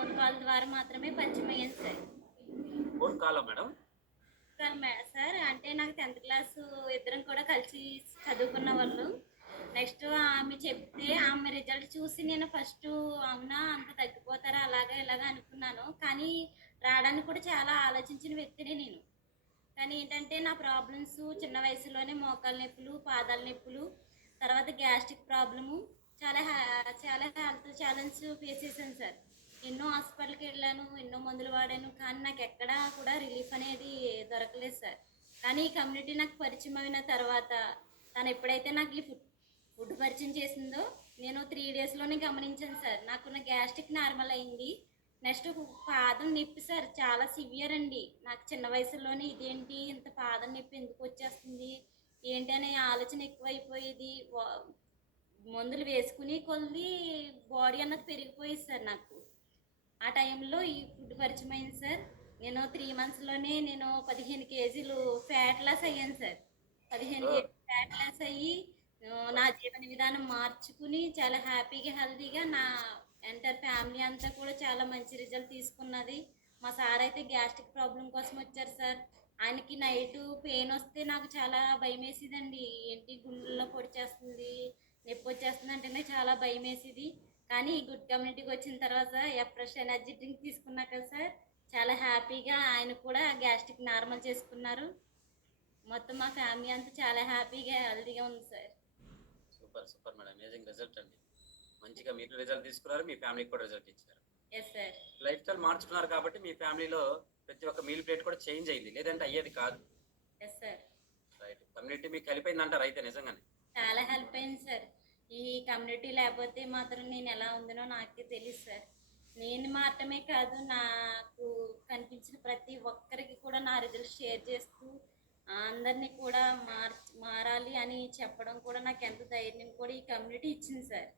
Phone call ద్వారా మాత్రమే పరిచయమయ్యాను sir. Phone కాలా మేడం? సార్ అంటే నాకు 10థ్ క్లాసు ఇద్దరం కూడా కలిసి చదువుకున్న వాళ్ళు. నెక్స్ట్ ఆమె చెప్తే ఆమె రిజల్ట్ చూసి నేను ఫస్టు అవునా అంత తగ్గిపోతారా అలాగా ఇలాగా అనుకున్నాను. కానీ రావడానికి కూడా చాలా ఆలోచించిన వ్యక్తిని నేను. కానీ ఏంటంటే నా ప్రాబ్లమ్స్ చిన్న వయసులోనే మోకాళ్ళ నొప్పులు, పాదాల నొప్పులు, తర్వాత గ్యాస్ట్రిక్ ప్రాబ్లము, చాలా హెల్త్ ఛాలెంజ్ ఫేస్ చేశాను సార్. ఎన్నో హాస్పిటల్కి వెళ్ళాను, ఎన్నో మందులు వాడాను, కానీ నాకు ఎక్కడా కూడా రిలీఫ్ అనేది దొరకలేదు సార్. కానీ ఈ కమ్యూనిటీ నాకు పరిచయం అయిన తర్వాత తను ఎప్పుడైతే నాకు ఈ ఫుడ్ పరిచయం చేసిందో నేను 3 డేస్లోనే గమనించాను సార్. నాకున్న గ్యాస్ట్రిక్ నార్మల్ అయింది. నెక్స్ట్ పాదం నొప్పి సార్ చాలా సివియర్ అండి. నాకు చిన్న వయసులోనే ఇదేంటి ఇంత పాదం నొప్పి ఎందుకు వచ్చేస్తుంది ఏంటి అనే ఆలోచన ఎక్కువైపోయేది. మందులు వేసుకుని కొద్ది బాడీ అన్నది పెరిగిపోయేది సార్ నాకు. ఆ టైంలో ఈ ఫుడ్ పరిచయం అయింది సార్. నేను 3 మంత్స్లోనే నేను 15 కేజీలు ఫ్యాట్ లాస్ అయ్యాను సార్. 15 ఓహ్! కేజీలు ఫ్యాట్ లాస్ అయ్యి నా జీవన విధానం మార్చుకుని చాలా హ్యాపీగా హెల్తీగా నా ఎంటర్ ఫ్యామిలీ అంతా కూడా చాలా మంచి రిజల్ట్ తీసుకున్నది. మా సార్ అయితే గ్యాస్ట్రిక్ ప్రాబ్లం కోసం వచ్చారు సార్. ఆయనకి నైటు పెయిన్ వస్తే నాకు చాలా భయం వేసేదండి. ఏంటి గుండెల్లో పొడిచేస్తుంది, నొప్పి వచ్చేస్తుంది అంటేనే చాలా భయం వేసేది. కానీ ఈ గుడ్ కమ్యూనిటీకి వచ్చిన తర్వాత ఫ్రెష్ ఎనర్జీ డ్రింక్ తీసుకున్నాక సార్ చాలా హ్యాపీగా ఆయన కూడా గ్యాస్ట్రిక్ నార్మల్ చేసుకున్నారు. మొత్తం మా ఫ్యామిలీ అంతా చాలా హ్యాపీగా హెల్తీగా ఉంది sir. Super. Super madam. Amazing result అండి. మంచిగా మీరు రిజల్ట్ తీసుకున్నారు. మీ ఫ్యామిలీకి కూడా రిజల్ట్ ఇచ్చారు. Yes sir. లైఫ్ స్టైల్ మార్చుకున్నారు కాబట్టి మీ ఫ్యామిలీలో ప్రతి ఒక్క మీల్ ప్లేట్ కూడా చేంజ్ అయింది. లేదంటే అయ్యేది కాదు. Yes sir. రైట్. కమ్యూనిటీ మీకు కలిపైందంటారు అయితే నిజంగానే. చాలా హెల్ప్ అయింది సార్. ఈ కమ్యూనిటీ లేకపోతే మాత్రం నేను ఎలా ఉందనో నాకే తెలియదు సార్. నేను మాత్రమే కాదు, నాకు కనిపించిన ప్రతి ఒక్కరికి కూడా నా రిజల్ట్ షేర్ చేస్తూ అందరినీ కూడా మారాలి అని చెప్పడం కూడా నాకు ఎంత ధైర్యం కూడా ఈ కమ్యూనిటీ ఇచ్చింది సార్.